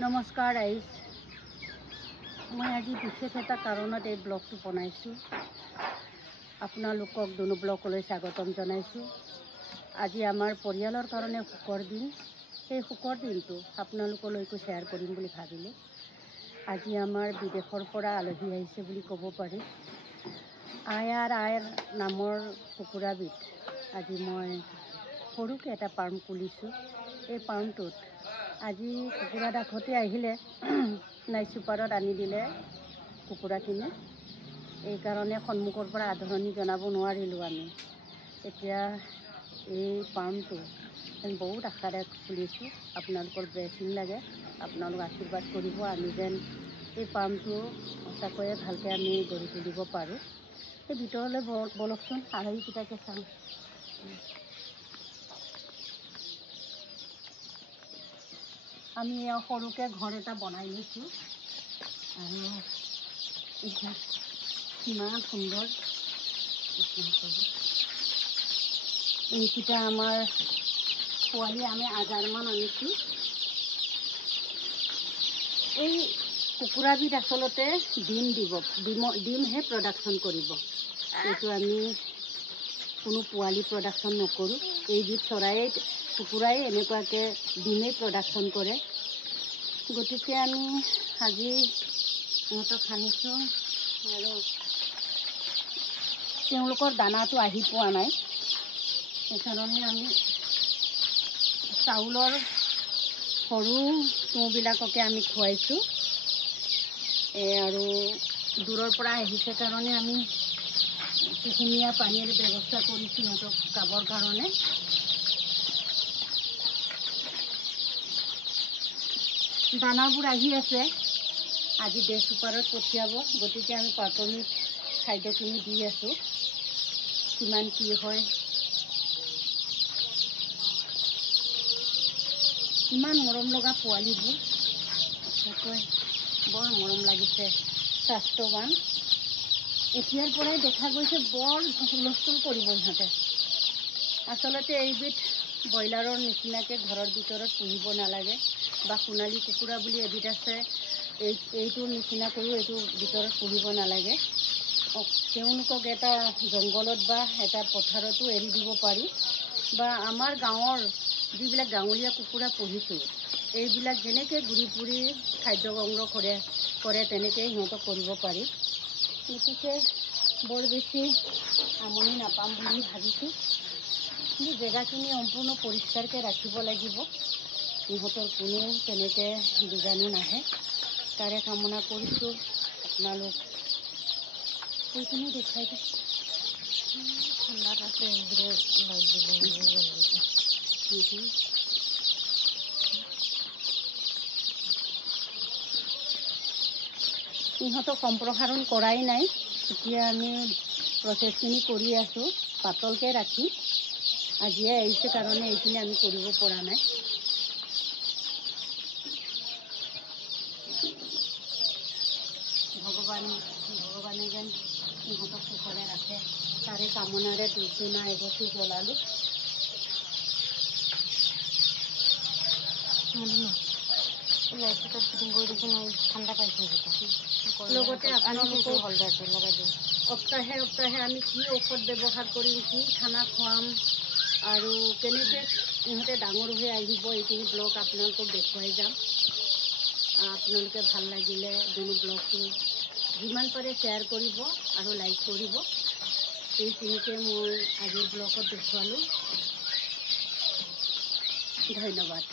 নমস্কাৰ ৰাইজ, মই আজি বিশেষ এটা কাৰণত এই ব্লগটো বনাইছোঁ। আপোনালোকক দুনু ব্লগলৈ স্বাগতম জনাইছোঁ। আজি আমাৰ পৰিয়ালৰ কাৰণে সুখৰ দিন। সেই সুখৰ দিনটো আপোনালোকলৈকো শ্বেয়াৰ কৰিম বুলি ভাবিলোঁ। আজি আমাৰ বিদেশৰ পৰা আলহী আহিছে বুলি ক'ব পাৰি। আইৰ নামৰ কুকুৰাবিধ আজি মই সৰুকৈ এটা ফাৰ্ম খুলিছোঁ। এই ফাৰ্মটোত আজি কুকুৰা ডাকতে আহিলে নাইট ছুপাৰত আনি দিলে কুকুৰাখিনি। এইকাৰণে সন্মুখৰ পৰা আদৰণি জনাব নোৱাৰিলোঁ আমি। এতিয়া এই ফাৰ্মটো বহুত আশাৰে খুলিছোঁ। আপোনালোকৰ ব্লেছিং লাগে, আপোনালোক আশীৰ্বাদ কৰিব। আমি যেন এই ফাৰ্মটো সঁচাকৈয়ে ভালকৈ আমি গঢ়ি তুলিব পাৰোঁ। এই ভিতৰলৈ বলকচোন, আলহীকেইটাকে চাওঁ। আমি সৰুকৈ ঘৰ এটা বনাই লৈছোঁ আৰু এতিয়া ইমান সুন্দৰ। এইকেইটা আমাৰ পোৱালি আমি 1000মান আনিছোঁ। এই কুকুৰাবিধ আচলতে ডিমহে প্ৰডাকশ্যন কৰিব। এইটো আমি কোনো পোৱালি প্ৰডাকশ্যন নকৰোঁ। এইবিধ কুকুৰাই এনেকুৱাকৈ ডিমেই প্ৰডাকশ্যন কৰে। গতিকে আমি আজি সিহঁতক সানিছোঁ আৰু তেওঁলোকৰ দানাটো আহি পোৱা নাই। সেইকাৰণে আমি চাউলৰ সৰু তুঁহবিলাককে আমি খুৱাইছোঁ। আৰু দূৰৰ পৰা আহিছে কাৰণে আমি কুহুমীয়া পানীৰ ব্যৱস্থা কৰিছোঁ সিহঁতক খাবৰ কাৰণে। দানাবোৰ আহি আছে, আজি ডে ছুপাৰত পঠিয়াব। গতিকে আমি প্ৰাথমিক খাদ্যখিনি দি আছোঁ। কিমান কি হয়, ইমান মৰম লগা পোৱালিবোৰ, সঁচাকৈ বৰ মৰম লাগিছে, স্বাস্থ্যৱান। এতিয়াৰ পৰাই দেখা গৈছে বৰ হুলস্থুল কৰিব ইহঁতে। আচলতে এইবিধ ব্ৰইলাৰৰ নিচিনাকৈ ঘৰৰ ভিতৰত পুহিব নালাগে, বা সোণালী কুকুৰা বুলি এবিধ আছে, এইটোৰ নিচিনাকৈও এইটো ভিতৰত পুহিব নালাগে। তেওঁলোকক এটা জংঘলত বা এটা পথাৰতো এৰি দিব পাৰি, বা আমাৰ গাঁৱৰ যিবিলাক গাঁৱলীয়া কুকুৰা পুহিছোঁ, এইবিলাক যেনেকৈ ঘূৰি ফুৰি খাদ্য সংগ্ৰহ কৰে তেনেকৈ সিহঁতক কৰিব পাৰি। গতিকে বৰ বেছি আমনি নাপাম বুলি ভাবিছোঁ। কিন্তু জেগাখিনি সম্পূৰ্ণ পৰিষ্কাৰকৈ ৰাখিব লাগিব, সিহঁতৰ কোনো তেনেকৈ বীজাণু নাহে, তাৰে কামনা কৰিছোঁ। আপোনালোক সেইখিনি দেখাই দিওঁ। ঠাণ্ডাত আছে ইহঁতক সম্প্ৰসাৰণ কৰাই নাই। এতিয়া আমি প্ৰচেছখিনি কৰি আছোঁ পাতলকৈ ৰাখি। আজিয়ে আহিছে কাৰণে এইখিনি আমি কৰিব পৰা নাই। ভগৱানে যেন সিহঁতক কুশলে ৰাখে, তাৰে কামনাৰে ধূপ-ধূনা এগছি জ্বলালোঁ। লগতে আপোনালোকক সপ্তাহে আমি কি ঔষধ ব্যৱহাৰ কৰিম, কি খানা খুৱাম আৰু কেনেকৈ ইহঁতে ডাঙৰ হৈ আহিব, এইখিনি ব্লগ আপোনালোকক দেখুৱাই যাম। আপোনালোকে ভাল লাগিলে দুনু ব্লগটো যিমান পাৰে শ্বেয়াৰ কৰিব আৰু লাইক কৰিব। এইখিনিকে মই আজিৰ ব্লগত দেখুৱালোঁ। ধন্যবাদ।